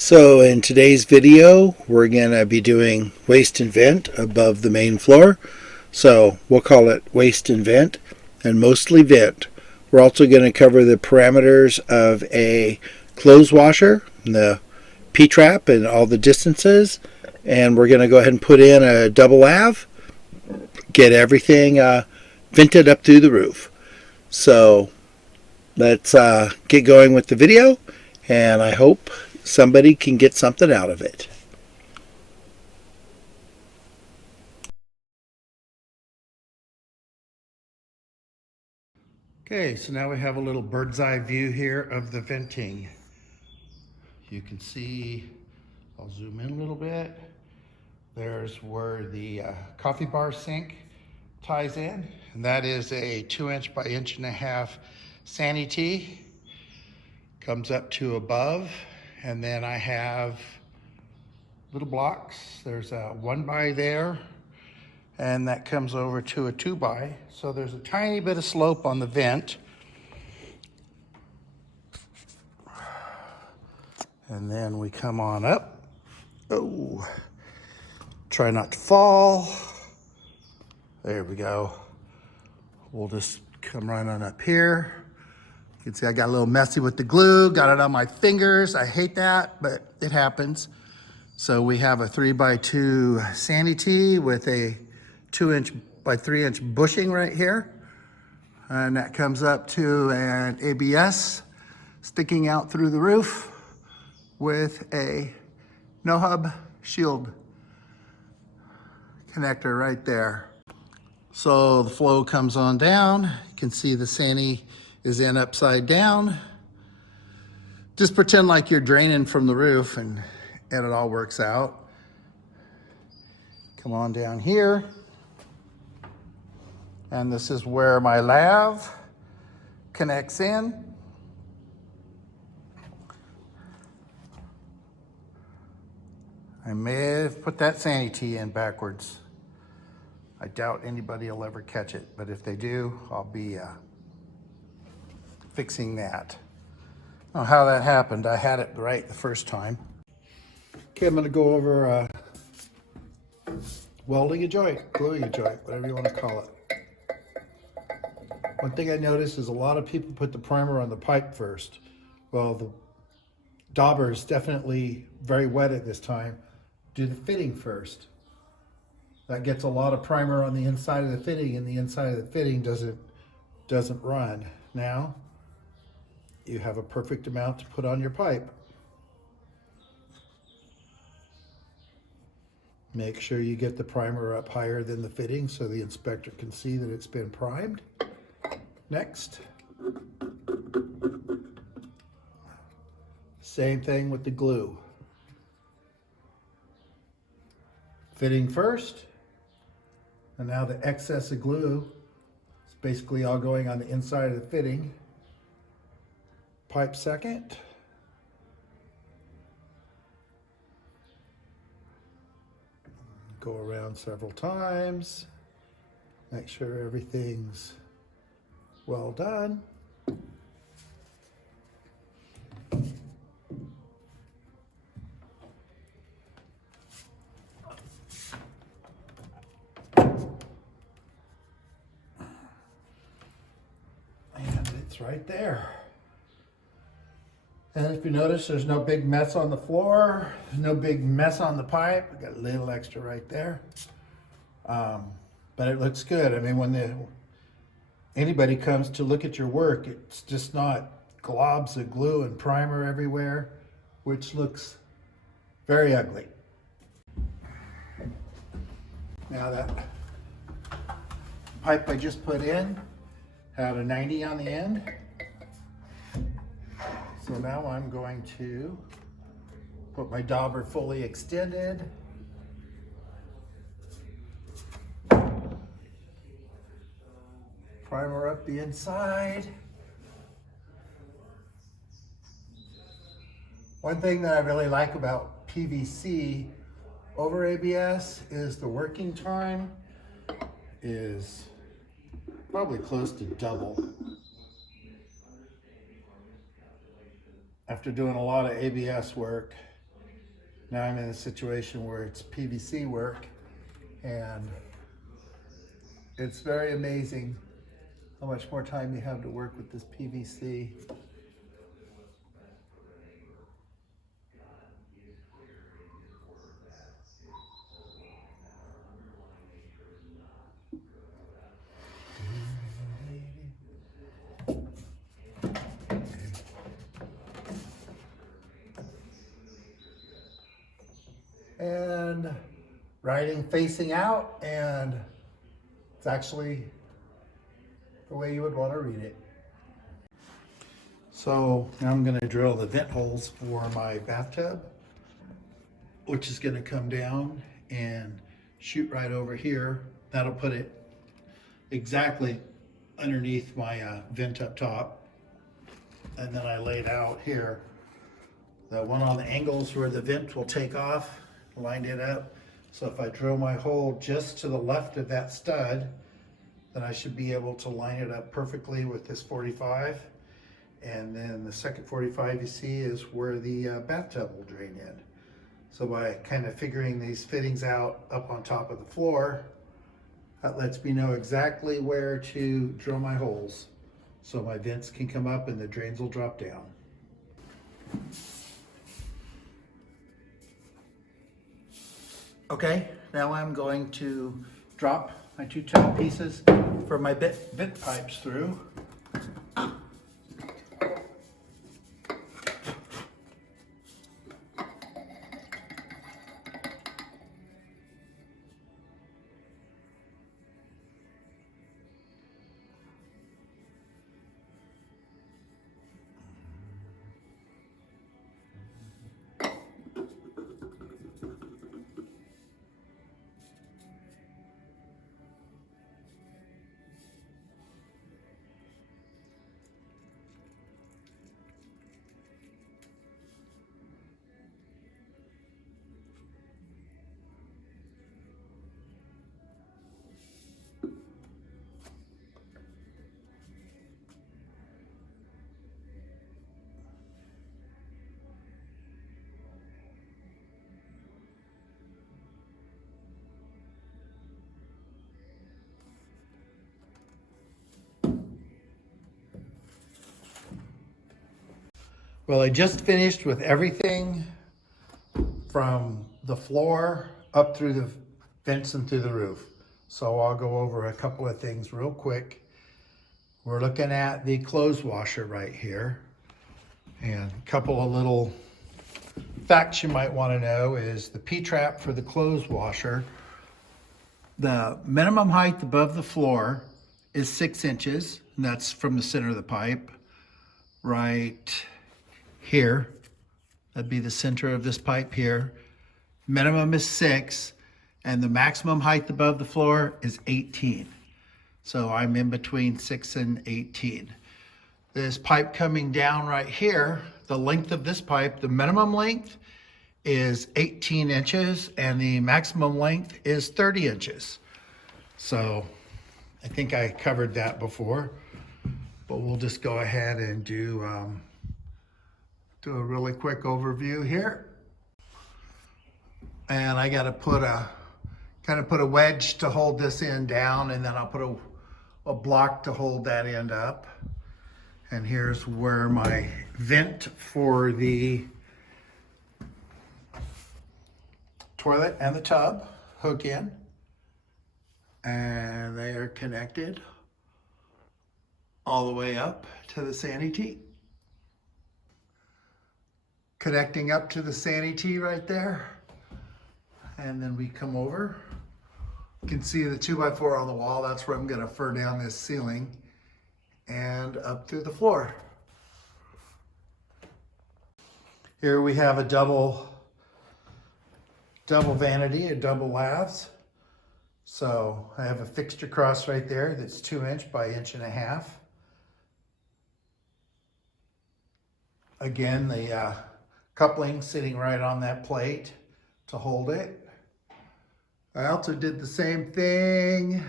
So in today's video, we're going to be doing waste and vent above the main floor. So we'll call it waste and vent and mostly vent. We're also going to cover the parameters of a clothes washer, the P-trap and all the distances. And we're going to go ahead and put in a double lav, get everything vented up through the roof. So let's get going with the video, and I hope somebody can get something out of it. Okay, so now we have a little bird's eye view here of the venting. You can see, I'll zoom in a little bit. There's where the coffee bar sink ties in, and that is a 2" by 1.5" vanity. Comes up to above, and then I have little blocks. There's a 1 by there, and that comes over to a 2 by. So there's a tiny bit of slope on the vent. And then we come on up. Oh, try not to fall. There we go. We'll just come right on up here. You can see I got a little messy with the glue, got it on my fingers. I hate that, but it happens. So we have a 3 by 2 vanity with a 2" by 3" bushing right here. And that comes up to an ABS sticking out through the roof with a no hub shield connector right there. So the flow comes on down. You can see the sani is in upside down. Just pretend like you're draining from the roof and it all works out. Come on down here. And this is where my lav connects in. I may have put that vanity in backwards. I doubt anybody will ever catch it, but if they do, I'll be fixing that. I don't know how that happened. I had it right the first time. Okay, I'm gonna go over welding a joint, gluing a joint, whatever you want to call it. One thing I noticed is a lot of people put the primer on the pipe first. Well, the dauber is definitely very wet at this time. Do the fitting first. That gets a lot of primer on the inside of the fitting, and the inside of the fitting doesn't run. Now you have a perfect amount to put on your pipe. Make sure you get the primer up higher than the fitting so the inspector can see that it's been primed. Next. Same thing with the glue. Fitting first, and now the excess of glue is basically all going on the inside of the fitting. Pipe second. Go around several times. Make sure everything's well done. And it's right there. And if you notice, there's no big mess on the floor, no big mess on the pipe. I got a little extra right there. But it looks good. I mean, when anybody comes to look at your work, it's just not globs of glue and primer everywhere, which looks very ugly. Now that pipe I just put in had a 90 on the end. So now I'm going to put my dauber fully extended. Primer up the inside. One thing that I really like about PVC over ABS is the working time is probably close to double. After doing a lot of ABS work, Now I'm in a situation where it's PVC work, and it's very amazing how much more time you have to work with this PVC. And writing facing out, and it's actually the way you would want to read it. So now I'm going to drill the vent holes for my bathtub, which is going to come down and shoot right over here. That'll put it exactly underneath my vent up top. And then I laid out here the one on the angles where the vent will take off, lined it up. So if I drill my hole just to the left of that stud, then I should be able to line it up perfectly with this 45. And then the second 45 you see is where the bathtub will drain in. So by kind of figuring these fittings out up on top of the floor, that lets me know exactly where to drill my holes so my vents can come up and the drains will drop down. Okay, now I'm going to drop my 2 tub pieces for my vent pipes through. Well, I just finished with everything from the floor up through the vents and through the roof. So I'll go over a couple of things real quick. We're looking at the clothes washer right here. And a couple of little facts you might want to know is the P-trap for the clothes washer. The minimum height above the floor is 6 inches, and that's from the center of the pipe right here. That'd be the center of this pipe here. Minimum is 6, and the maximum height above the floor is 18. So I'm in between 6 and 18. This pipe coming down right here, the length of this pipe, the minimum length is 18 inches and the maximum length is 30 inches. So I think I covered that before, but we'll just go ahead and do a really quick overview here. And I got to put a wedge to hold this end down, and then I'll put a block to hold that end up. And here's where my vent for the toilet and the tub hook in, and they are connected all the way up to the sanity. Connecting up to the sanity right there. And then we come over. You can see the 2x4 on the wall. That's where I'm going to fur down this ceiling and up through the floor. Here we have a double vanity, a double lathes. So I have a fixture cross right there that's 2 inch by 1.5 inches. Again, the coupling sitting right on that plate to hold it. I also did the same thing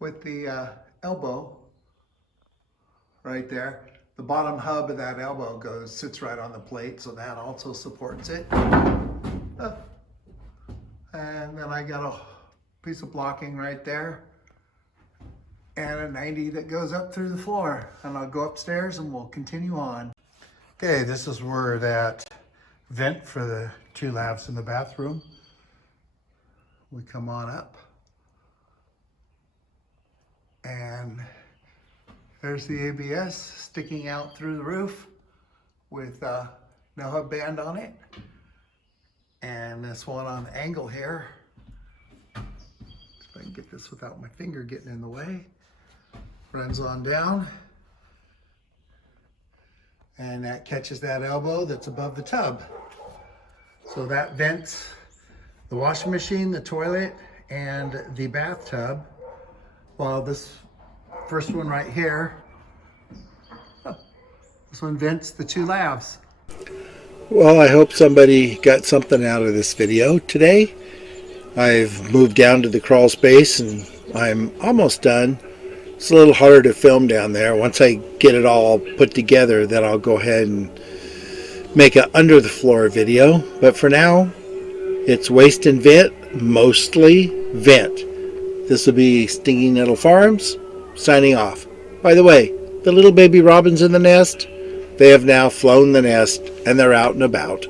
with the elbow right there. the bottom hub of that elbow sits right on the plate, so that also supports it. And then I got a piece of blocking right there and a 90 that goes up through the floor. And I'll go upstairs and we'll continue on. Okay, this is where that vent for the 2 lavs in the bathroom. We come on up. And there's the ABS sticking out through the roof with no hub band on it. And this one on angle here. If I can get this without my finger getting in the way. Runs on down. And that catches that elbow that's above the tub. So that vents the washing machine, the toilet, and the bathtub. While this first one right here, this one vents the 2 lavs. Well, I hope somebody got something out of this video today. I've moved down to the crawl space and I'm almost done. It's a little harder to film down there. Once I get it all put together, then I'll go ahead and make an under the floor video. But for now, it's waste and vent, mostly vent. This will be Stinging Nettle Farms, signing off. By the way, the little baby robins in the nest, they have now flown the nest and they're out and about.